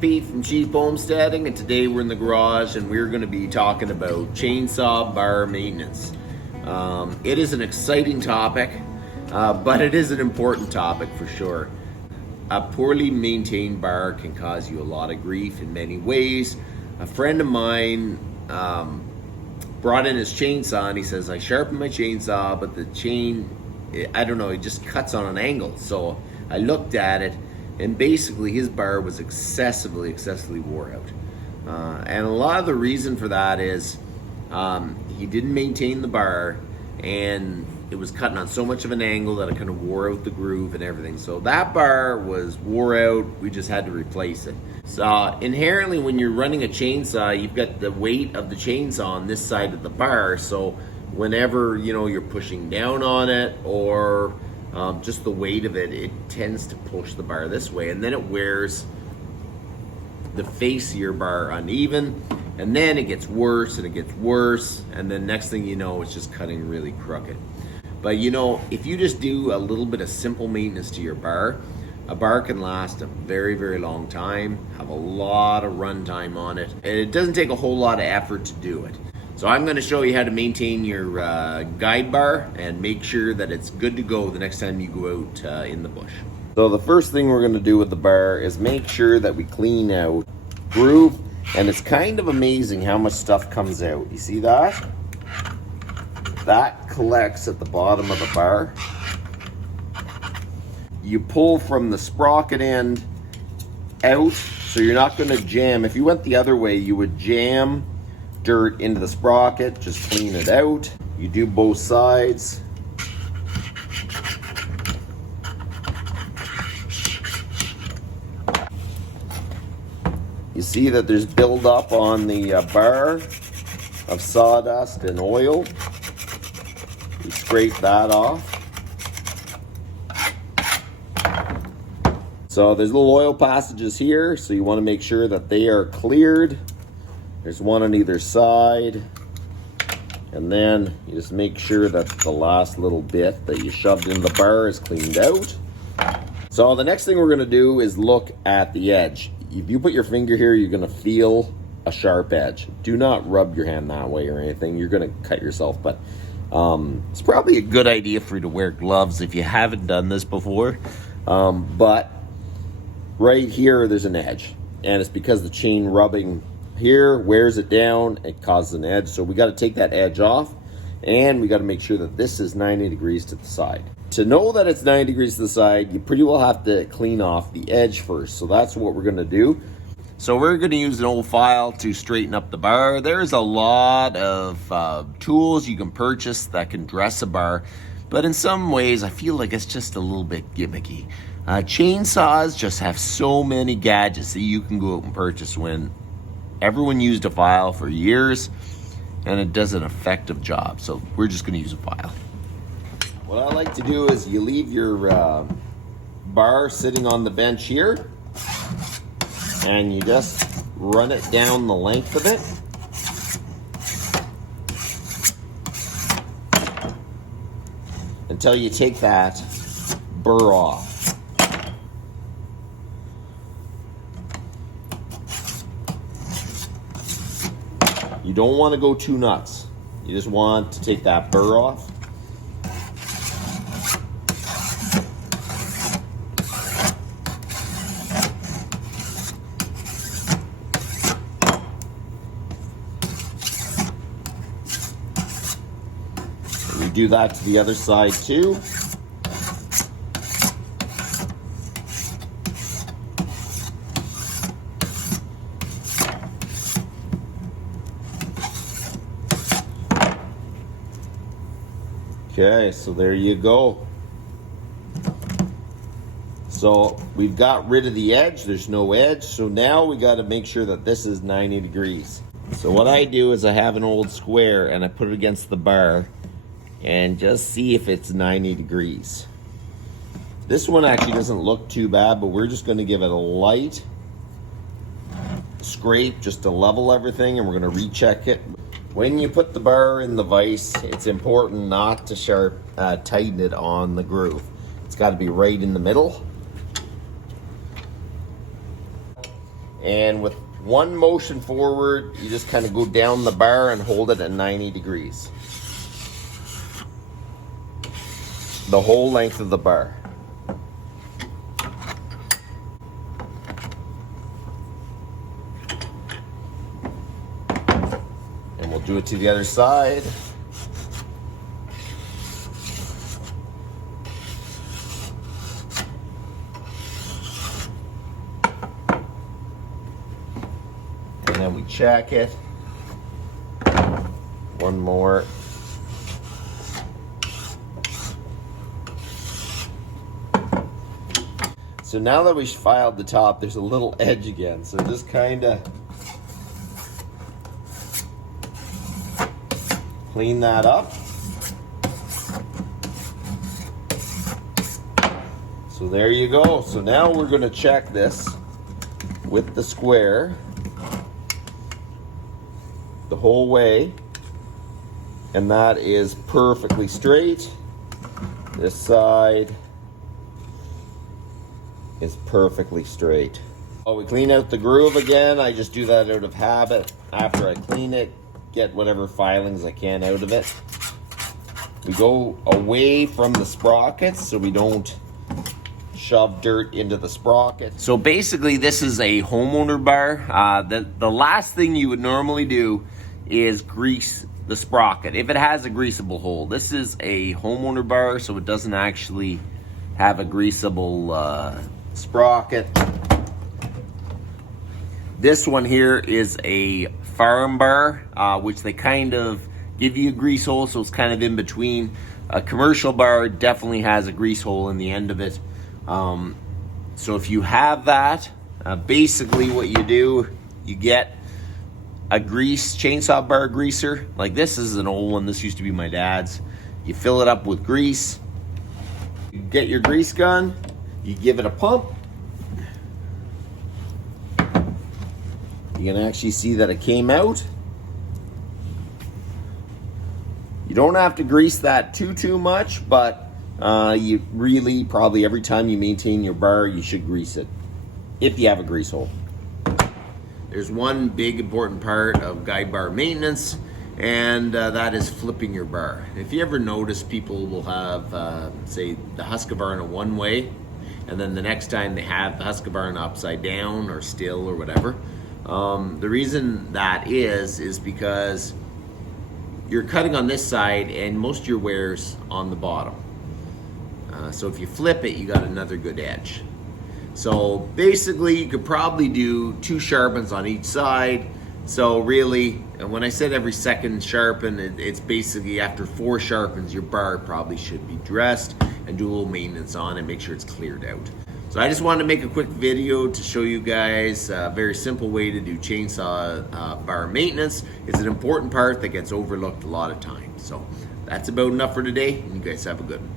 Pete from Cheap Homesteading, and today we're in the garage and we're going to be talking about chainsaw bar maintenance. It is an exciting topic, but it is an important topic for sure. A poorly maintained bar can cause you a lot of grief in many ways. A friend of mine brought in his chainsaw and he says, I sharpened my chainsaw, but the chain, I don't know, it just cuts on an angle. So I looked at it, and basically his bar was excessively wore out. And a lot of the reason for that is he didn't maintain the bar, and it was cutting on so much of an angle that it kind of wore out the groove and everything. So that bar was wore out, we just had to replace it. So inherently when you're running a chainsaw, you've got the weight of the chainsaw on this side of the bar. So whenever, you know, you're pushing down on it, or just the weight of it, it tends to push the bar this way, and then it wears the face of your bar uneven, and then it gets worse and it gets worse, and then next thing you know, it's just cutting really crooked. But you know, if you just do a little bit of simple maintenance to your bar, a bar can last a very long time, have a lot of run time on it, and it doesn't take a whole lot of effort to do it. So I'm going to show you how to maintain your Gide bar and make sure that it's good to go the next time you go out in the bush. So the first thing we're going to do with the bar is make sure that we clean out groove, and it's kind of amazing how much stuff comes out. You see that? That collects at the bottom of the bar. You pull from the sprocket end out, so you're not going to jam. If you went the other way, you would jam dirt into the sprocket. Just clean it out. You do both sides. You see that there's buildup on the bar of sawdust and oil. You scrape that off. So there's little oil passages here, so you want to make sure that they are cleared. There's one on either side, and then you just make sure that the last little bit that you shoved in the bar is cleaned out. So the next thing we're going to do is look at the edge. If you put your finger here, you're going to feel a sharp edge. Do not rub your hand that way or anything. You're going to cut yourself, but it's probably a good idea for you to wear gloves if you haven't done this before. But right here, there's an edge, and it's because the chain rubbing here wears it down, it causes an edge. So we got to take that edge off, and we got to make sure that this is 90 degrees to the side. To know that it's 90 degrees to the side, you pretty well have to clean off the edge first. So that's what we're going to do. So we're going to use an old file to straighten up the bar. There's a lot of tools you can purchase that can dress a bar, but in some ways I feel like it's just a little bit gimmicky. Chainsaws just have so many gadgets that you can go out and purchase when everyone used a file for years and it does an effective job. So we're just going to use a file. What I like to do is you leave your bar sitting on the bench here, and you just run it down the length of it. Until you take that burr off. You don't want to go too nuts. You just want to take that burr off. And you do that to the other side too. Okay, so there you go. So we've got rid of the edge. There's no edge. So now we got to make sure that this is 90 degrees. So what I do is I have an old square and I put it against the bar and just see if it's 90 degrees. This one actually doesn't look too bad, but we're just going to give it a light scrape just to level everything, and we're going to recheck it. When you put the bar in the vise, it's important not to tighten it on the groove. It's got to be right in the middle. And with one motion forward, you just kind of go down the bar and hold it at 90 degrees. The whole length of the bar. And we'll do it to the other side. And then we check it. One more. So now that we've filed the top, there's a little edge again. So just kind of clean that up. So there you go. So now we're going to check this with the square the whole way. And that is perfectly straight. This side is perfectly straight. Oh, we clean out the groove again. I just do that out of habit. After I clean it, get whatever filings I can out of it. We go away from the sprockets so we don't shove dirt into the sprocket. So basically this is a homeowner bar. The last thing you would normally do is grease the sprocket if it has a greasable hole. This is a homeowner bar, so it doesn't actually have a greasable sprocket. This one here is a farm bar, which they kind of give you a grease hole, so it's kind of in between. A commercial bar definitely has a grease hole in the end of it. So if you have that, basically what you do, you get a chainsaw bar greaser. Like this is an old one. This used to be my dad's. You fill it up with grease. You get your grease gun. You give it a pump. You can actually see that it came out. You don't have to grease that too much, but you really probably every time you maintain your bar, you should grease it if you have a grease hole. There's one big important part of guide bar maintenance, and that is flipping your bar. If you ever notice, people will have, say, the Husqvarna one way, and then the next time they have the Husqvarna upside down or still or whatever. The reason that is because you're cutting on this side and most of your wear's on the bottom. So if you flip it, you got another good edge. So basically you could probably do 2 sharpens on each side. So really, and when I said every second sharpen, it's basically after 4 sharpens, your bar probably should be dressed, and do a little maintenance on it, make sure it's cleared out. So I just wanted to make a quick video to show you guys a very simple way to do chainsaw bar maintenance. It's an important part that gets overlooked a lot of times. So that's about enough for today, and you guys have a good one.